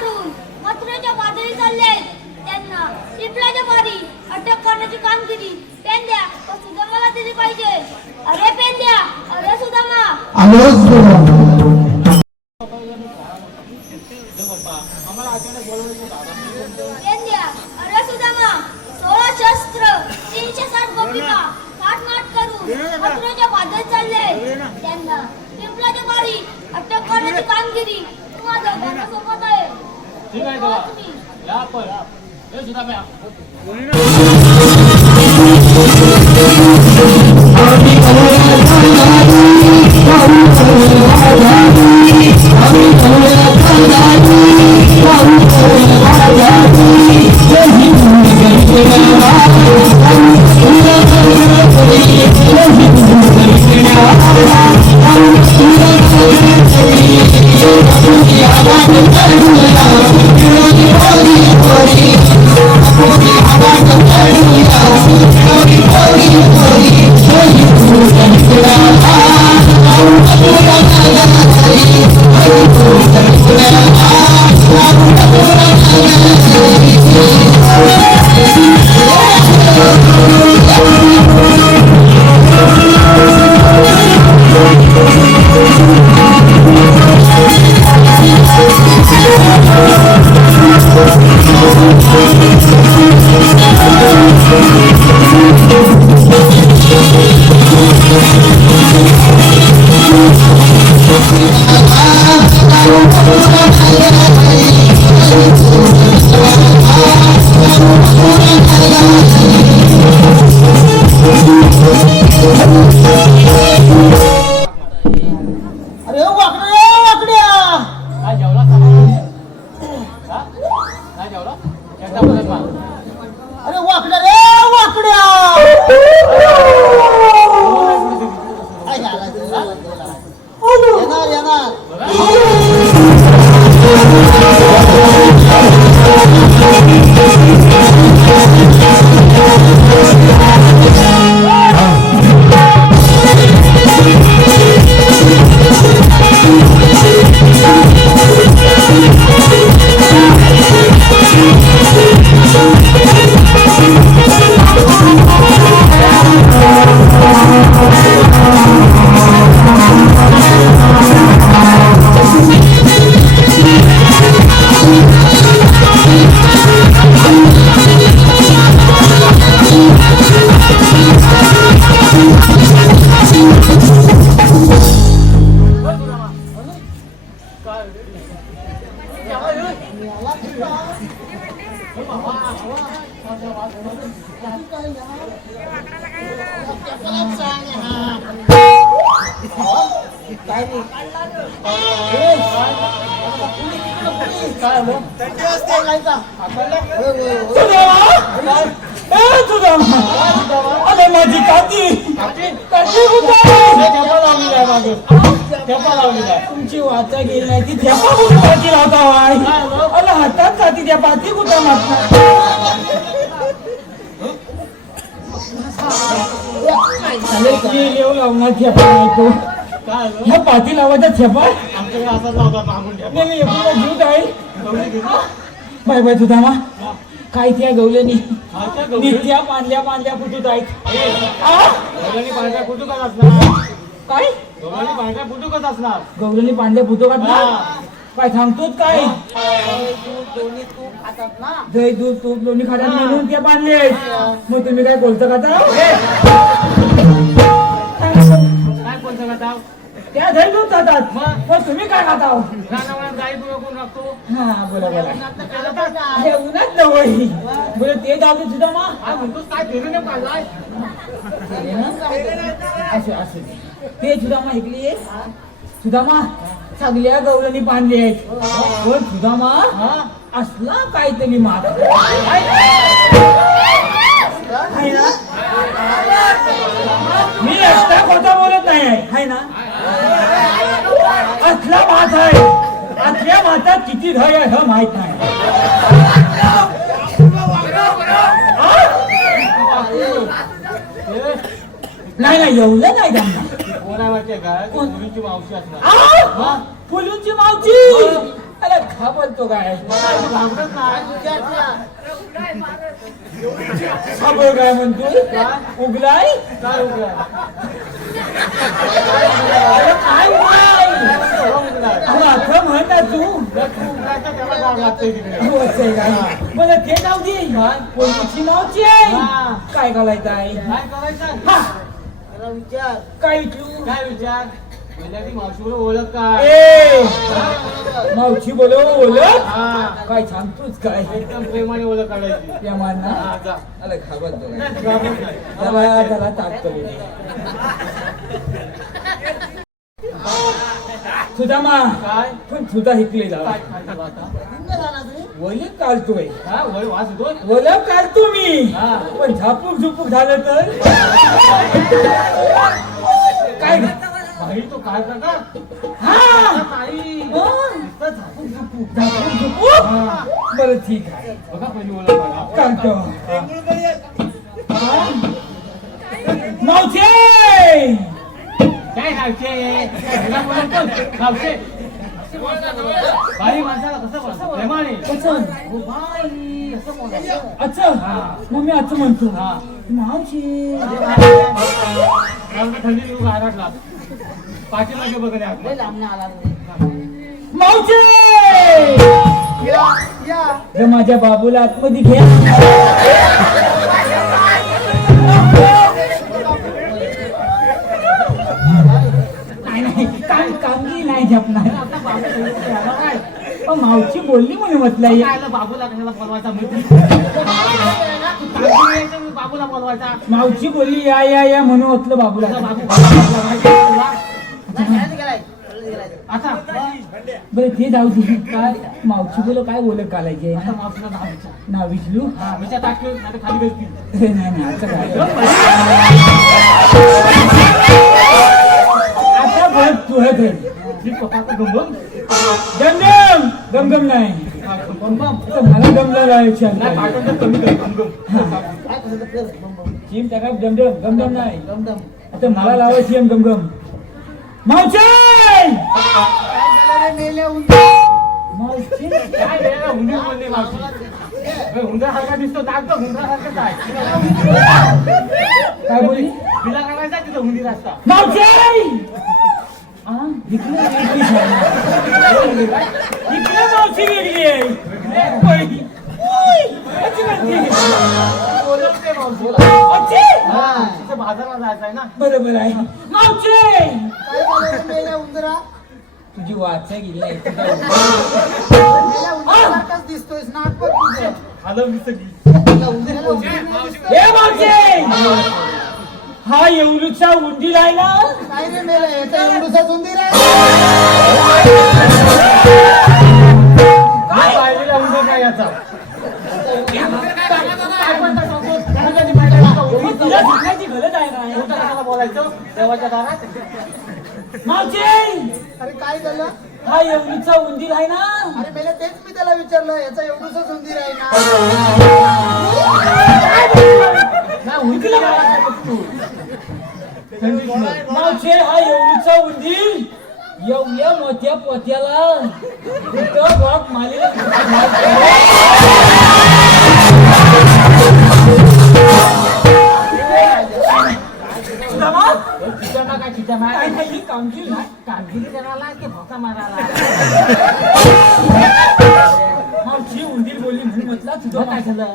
हात करून मथुरेच्या बाजारी चालले. त्यांना टिपल्याच्या बारी अटक करण्याची कामगिरी पेंद्या व सुदामाला दिली पाहिजे. अरे पेंद्या अरे सुदामा. वाचा गेली नाही ती थेपा कुठे लावता वाय अरे हातात काती त्या पाती कुठे मागता येऊ लावणार थेपा नाही तो काय? ह्या लावायचा ठेपा नाही जीव काय घेऊन. बाय बाय तुझा मा काय त्या गवल्यानी हा, गवळी. नित्या बांधल्या बांधल्या कुठूत आहेत आ? गवळणी पांढऱ्या फुटुकच असणार गवळणी पांढऱ्या फुटो का हा. काय सांगतोच काय दोन्ही दही दूध तूप लोणी खातात म्हणून ते बांधले मग तुम्ही काय बोलता का? काय कोणतं का त्या दही दूध खातात मग? मग तुम्ही काय खाता रानावळात गाई कोण राखतो हा बोला बोला हे उन्हात बोला ते जाऊ दे तुझा मा हा म्हणतोस काय फिरून असं असं ते सुद्धा मा ऐकली सुद्धा मा सगळ्या गवळणी बांधली आहेत. पण सुदामा हा. असला काहीतरी ना? मी एकटा खोटा बोलत नाही आहे. हाय ना? असला भात आहे. आतल्या भातात किती धय आहे हे माहीत नाही. नाही नाही एवढं नाही जमणार. कोण आहे माहितीये का ती कोण? मुलीची मावशी असणार. आ! फुलूची मावची अरे काय? घाबरत नाही. खबर काय म्हणतो उगलाय? काय अरे काय उगलाय? अरे असं म्हण ना तू. जाग लागते तिकडे. काय? मला ते जाऊ दे. फुलूची मावची आहे. हा. काय घालायचं आहे काय करायचं हा. जरा विचार. काय विचारू काय विचार? ती मावशी बरोबर ओळख काय मावशी बोलो ओळख? हा. काय सांगतोच काय? एकदम प्रेमाने ओळख काढायची. या मान हा, जा. तू नाही. करू दे. सुदामा काय? पण सुद्धा हिकले जा काय खायचं आता? वली काढतोय हा वल काढतो मी हा. पण झापूक झुपूक झालं तर काय बाई तो काय करणार हा ताई मग? नुसतं. झापूक झुपूक हा. बरं ठीक आहे बघा पहिली ओळख बघा. काढतो हा? मावशे काय कोण? खावशे. बाई माणसाला कसं बोलतात? प्रेमाने. कसं ओ बाई असं बोलायचं. अच्छा मग मी असं म्हणतो. हा. मावशी. मला थंडी येऊ गारटला पाठीमागे बघणे लय आपण लांबनं आला तुम्ही. मावशी! या या. जर माझ्या बाबूला आतमध्ये घ्या नाही नाही. काम कामगी नाही झपणार आता मावशी बोलली म्हणून म्हटलं काय आलं बाबूला कशाला बोलवायचा मी? बाबूला बोलवायचा? मावशी बोलली या या या म्हणून म्हटलं बाबूला. तुझा बाबू बोलवायचा तुला? आता? बरं ते जाऊ दे. काय मावशी बोल काय बोलत घालायचे आता मावशीला नाव विचार? नाव विचलू हा नाही तर खाली बसतील. नाही नाही असं काय? आता बघ तुझं घरी मी पप्पाचं गंभम गमगम गमगम नाही आता मला गमला राहायची. चिम टाका गमगम. गमगम नाही. आता मला लावायची आहे गमगम. मावशी! काय झालं रे मेल्या उंदीर? मावशी? काय रे हुंडी बोलली मावशी. हुंडा सारखा दिसतो नाक तर हुंडा सारखाच आहे. काय बोलली? तिला करायचा तिथं हुंडी रस्ता. मावशी! आ, इकडे मावशी वेगळी आहे ओय, ओय, अशी म्हणते. बोलवते मावशी अच्छी? हा. तिथं बाजाराला जायचं आहे ना बरोबर आहे मावशी उंदरा तुझी वाचा गेली आहे बघ तुझं आलं मी सगळी हे एवढूचा उंदीर आहे ना काय रे याचा उंदीर आहे पाहिलेला तुला सांगायची गरज आहे ना. कशाला बोलायचं? देवाच्या दारात? मावशी! अरे काय झालं? हा एवढीचा उंदीर आहे ना अरे मेल्या तेच मी त्याला विचारलं. याचा एवढूसाच उंदीर आहे ना तू? थंडी मावशे हा एवढीचा उंदीर एवढ्या मोठ्या पोत्याला कुठं नाही ही कामगिरी नाही कामगिरी करायला की भोका मारायला मावशी उंदीर बोलली म्हणून म्हटलं तुझं तुझं काय झालं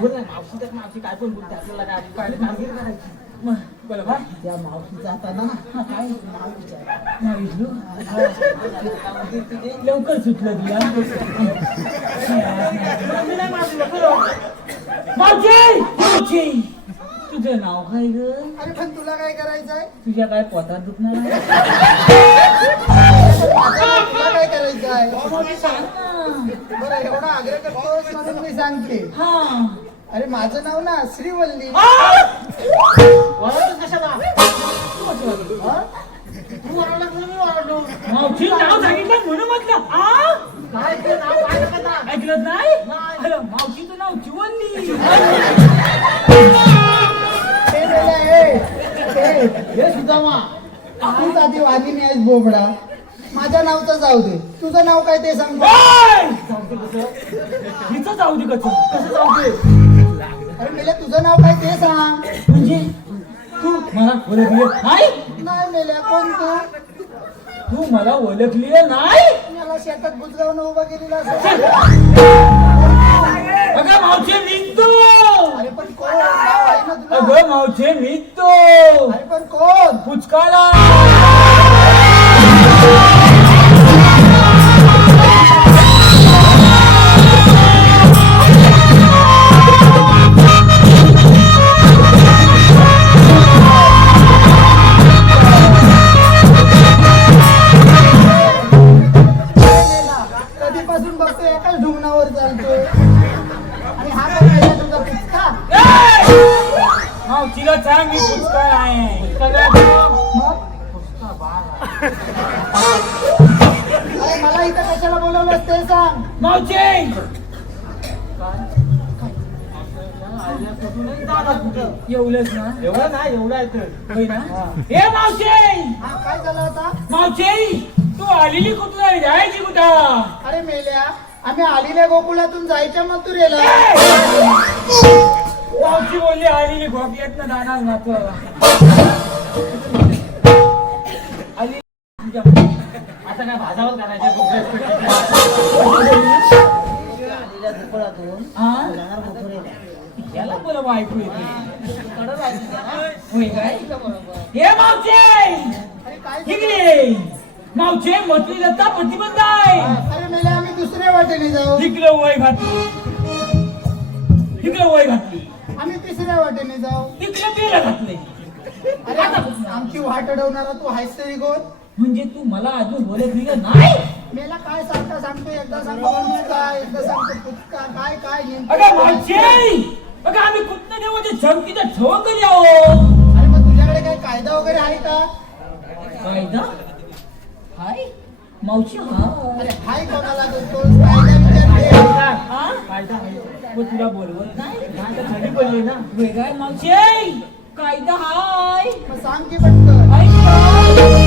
बोल ना मावशी तर मावशी काय पण बोलते आपल्याला काय कामगिरी करायची. बरोबर त्या मावशीचा हाताना ना काय नाव विचार नाही विसरू. लवकर सुटलं तुला मावशी मावशी तुझं नाव काय ग अरे पण तुला काय करायचंय तुझ्या काय पोटात दुखणार आहे? तुला काय करायचंय मावशी सांग ना. बरं एवढा आग्रह करतोस म्हणून मी सांगते हा अरे माझं नाव ना श्रीवल्ली. ओरडतोस कशाला? हा? तू ओरडला म्हणून मी ओरडलो मावशी नाव सांगितलं म्हणून म्हटलं. आ? काय ते नाव काय नका ना? ऐकलं नाही? अरे, मावशीचं नाव चिवल्ली. हे मेल्या, हे. हे. हे सुदामा तू आधी आहेस बोबडा. माझ्या नावचं जाऊ दे. तुझं नाव काय ते सांग. हिचं जाऊ दे कसं? कसं जाऊ दे? अरे मेल्या तुझं नाव काय ते सांग. म्हणजे? तू मला ओळखली नाही? नाही मेल्या कोण तू तू मला ओळखली नाही? मला शेतात बुजगावनं उभा केलेला अगं मावशे निघतो अरे पण कोण? नाव आहे ना तुला. अगं मावशे निघतो अरे पण कोण? पुचकाला. अरे मेल्या आम्ही आलेल्या गोकुळातून जायच्या मथुरेला. मावशी बोलली आलेली खोकल्यात ना जाणार ना तू आली. आता काय करायचं? ऐकू येते काय? हे? इकडे मावशे म्हटली दत्ता प्रतिबंध आहे. अरे आम्ही दुसऱ्या वाटेने जाऊ. इकडे वय घातली इकडे वय घातली आम्ही तिसऱ्या वाटेने जाऊ. इकडे बेला घातले अरे आमची वाट अडवणारा तू आहेस तरी कोण? म्हणजे तू मला अजून ओळखली नाही मेला काय सांगता सांगतो एकदा सांगतो पुचका एकदा सांगतो काय काय नेमकं? अगं मावशे! अगं आम्ही कुठनं देवाच्या शंकीचं ठेवून कधी आहो अरे मग तुझ्याकडे काय कायदा वगैरे आहे का? कायदा? हाय? मावशी हा? अरे हाय कोणाला बोलतोस कायदा विचारते हा? कायदा आहे. मग तुला बोलवत नाही? नाही तर पडली ना. वेगळा मावशे. कायदा हाय. मग सांग की पटकन सुद्धा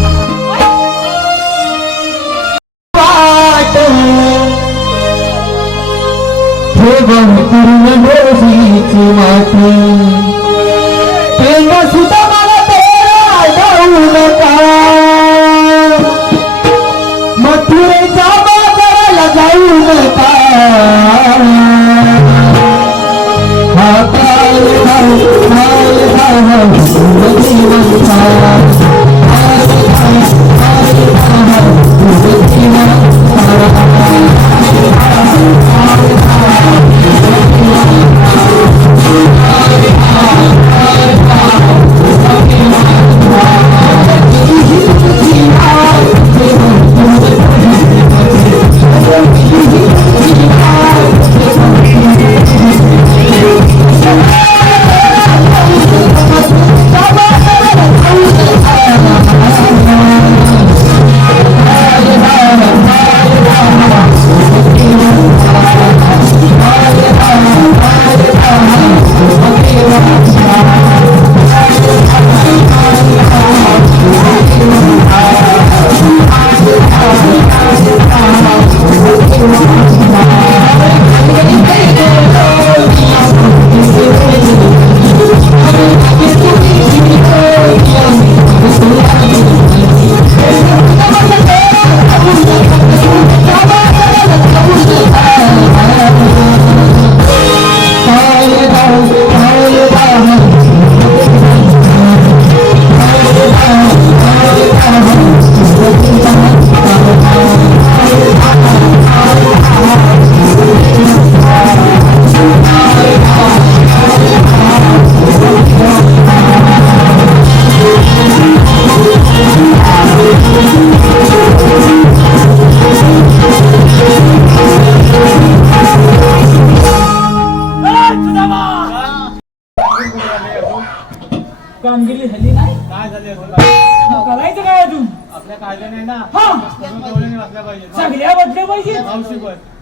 सगळ्या बदल्या पाहिजे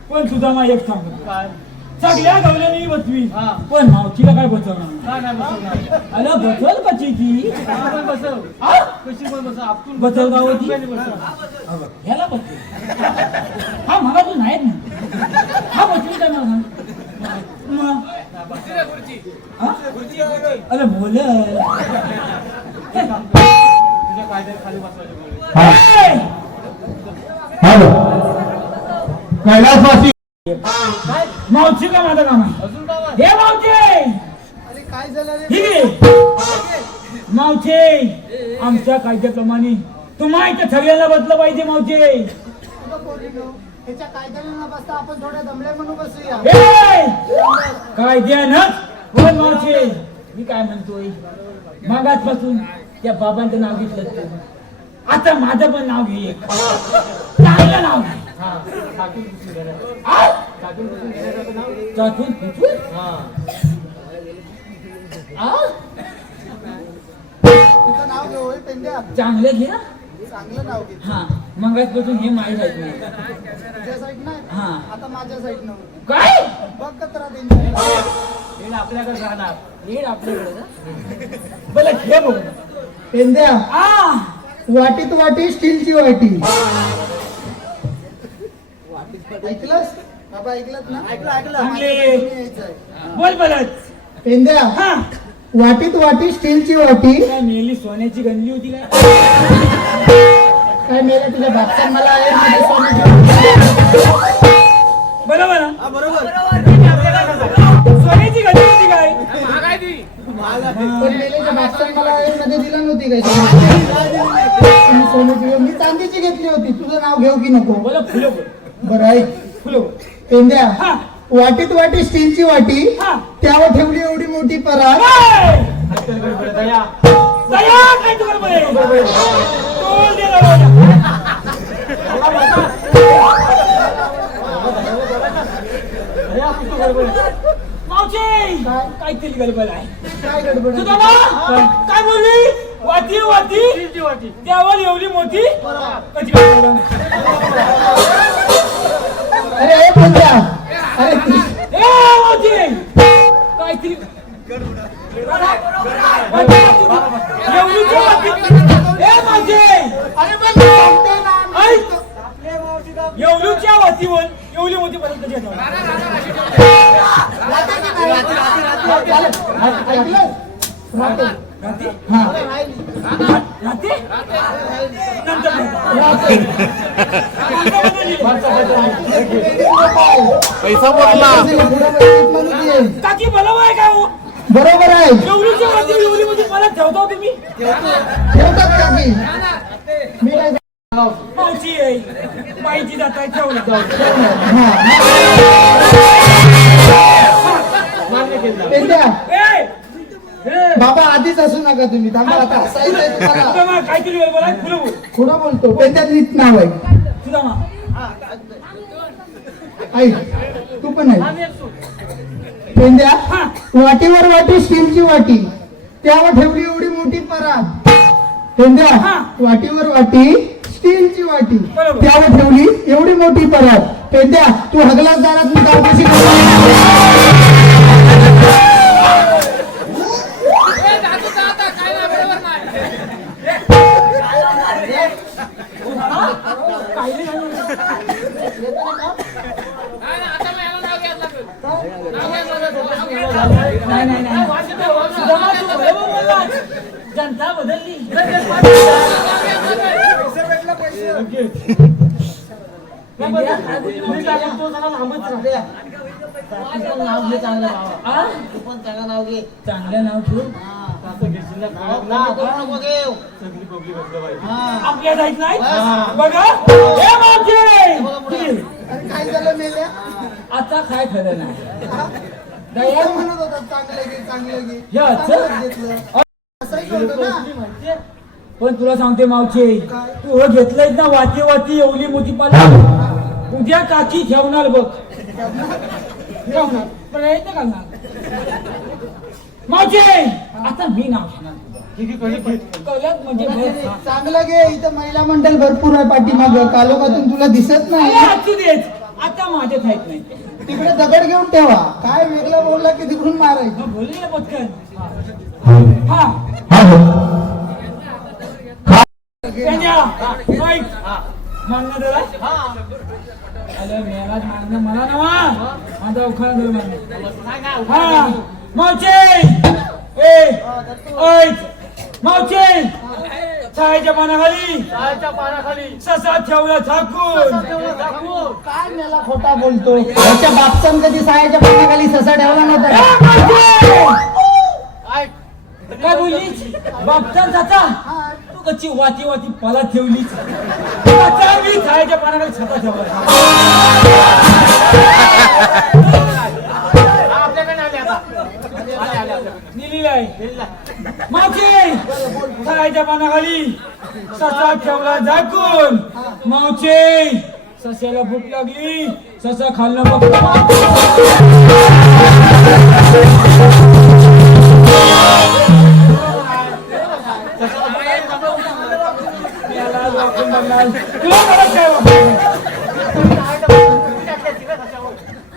पण तुझा मा एक सांग सगळ्या गवल्याने बसवी हा. पण मावशीला काय बसवणार नाही? अरे बसवल कशी ती हा? बसव का होती? बसव ह्याला बसवी हा मला तू नाहीत ना. हा बसवी काय मला. सांग? अरे बोल. तुझ्या कायद्यात खाली बसवायचे. हॅलो. कैलासवासी. मावशी का माझं काम आहे? हे मावशी अरे आमच्या कायद्याप्रमाणे तुम्हा इथे सगळ्यांना बसलं पाहिजे मावशे तुला पोरीनो, ह्याच्या मी काय म्हणतोय? मागासपासून त्या बाबांचं नाव घेतलं आता माझं पण नाव घे एक. चांगलं नाव घे. हा. आ? नाव. चाकून पिकून? हा. आ? तुझं नाव घे होय पेंड्या? चांगलं घे ना. चांगलं नाव घे. हा मगासपासून हे माहीत नाही तुझ्या साईड नाही? हा. आता माझ्या साईड न काय? बघ कचरा आपल्याकडे राहणार. हे आपल्याकडे ना बरं घे बघ. आ वाटीत वाटी स्टीलची वाटी. ऐकलंस? बाबा ऐकलत ना? ऐकलं. बोल पेंद्या हा. वाटीत वाटी स्टीलची वाटी. काय मेली सोन्याची गंजली होती काय? काय मेला तुझ्या बापचा मला आहे माझ्या सोन्याची बरोबर ना? सोन्याची गंजली होती काय? पण मेलेच्या बापचा मला आहे मध्ये दिला नव्हती मी चांदीची घेतली होती. तुझं नाव घेऊ की नको? बोला फुलं बोल. बरं ऐक. फुलं पेंद्या हा. वाटीत वाटी स्टीलची वाटी. हा. त्यावर ठेवली एवढी मोठी परात काय? काय आहे गडबड आहे? काय गडबड तुझा मा काय बोलली? वाटी वाटी स्टीलची वाटी त्यावर एवढी मोठी? कशी काय बोलणार? अरे ए ए मावशी एवढीची. ए मावशी. ऐक. एवढीच्या वाटीवर एवढी मोठी पर्यंत पैसा ये. काकी बरोबर आहे का हो? बरोबर आहे. एवढीच्या वाटी एवढी मोठी परत ठेवता हो तुम्ही? ठेवतात का की? मी काय मावशी आहे. बाईची जात आहे ठेवलं हा. बाबा आधीच असू नका तुम्ही. थांबा आता हसायचंय तुम्हाला. तुझा मा काहीतरी वेळ बोला फुलं बोल. थोडं बोलतो. पेंड्यात नीट नाव आहे. तुझा ऐक तू पण आहे. पेंड्या हा. वाटीवर वाटी स्टीलची वाटी. त्यावर ठेवली एवढी मोठी परात पेंड्या हा. वाटीवर वाटी स्टीलची वाटी. त्यावर ठेवली एवढी मोठी परात पेंड्या तू हगलाच दारात मी लांबच राहा. नाव घे चांगलं नाव घे चांगलं नाव ठेव असं घेशील ना काळात ना सगळी पब्लिक बसलं पाहिजे. आपल्या जायचं नाही? बघा. हे मावशी! अरे काय झालं मेल्या? आता काय खरं नाही. दया म्हणत होता चांगलं घे चांगलं घे. हे असं? चांगलंच घेतलं. असंही होतं ना. म्हणजे पण तुला सांगते मावशे. तू हे घेतलंय ना वाटी वाटी एवढी मोठी पाला उद्या काची ठेवणार बघ. ठेवणार? प्रयत्न करणार मावशे आता मी नाव घेणार. म्हणजे. चांगलं घे इथं महिला मंडळ भरपूर आहे पाठीमाग. कालोखातून तुला दिसत अरे, नाही असू देत. आता माझ्यात आहेत नाही. तिकडे दगड घेऊन ठेवा. काय वेगळं बोलला की तिकडून मारायचं? बोलूया पटकन. हा. त्यांच्या, ऐक. मागणं जरा. अरे मेला मागणं. मला नवा. माझा उखाणा जरा मागणं. हा. मावचे मावचे छायेच्या पानाखाली! चाळच्या पानाखाली! ससा ठेवला झाकून. काय मेला खोटा बोलतो? त्याच्या बापसान कधी सायाच्या पाण्याखाली ससा ठेवला नव्हता. काय बोललीस? बापचान चाचा हा, तू कच्ची वाती वाती मला ठेवलीच मी छायेच्या पानाखाली छता ठेवला हा, आपल्याकडे आले आता आले, आले आपल्याकडे. दिलेला आहे पानाखाली ससा ठेवला झाकून. मावशी सस्याला भूक लागली. ससा खाल्लं बघ.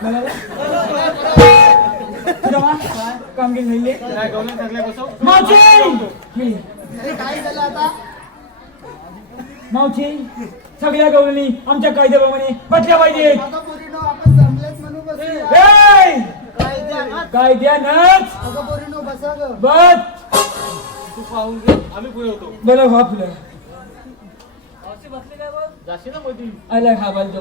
मला काय वापरून? मला ना? तुला मा? कामगिरी नाहीये काय गवळण टाकल्या बसव मावची अरे काय झालं आता मावची सगळ्या गवळणी आमच्या कायद्याप्रमाणे बसल्या पाहिजेत अगं पोरीनो आपण जमलेत म्हणून बसूया ए! काय द्या कायद्यानंच अगं पोरीनो बसा ग बस तू पाहून घे आम्ही पुढे होतो बरं वापलं जाशील ना मोदी आला हा बाजू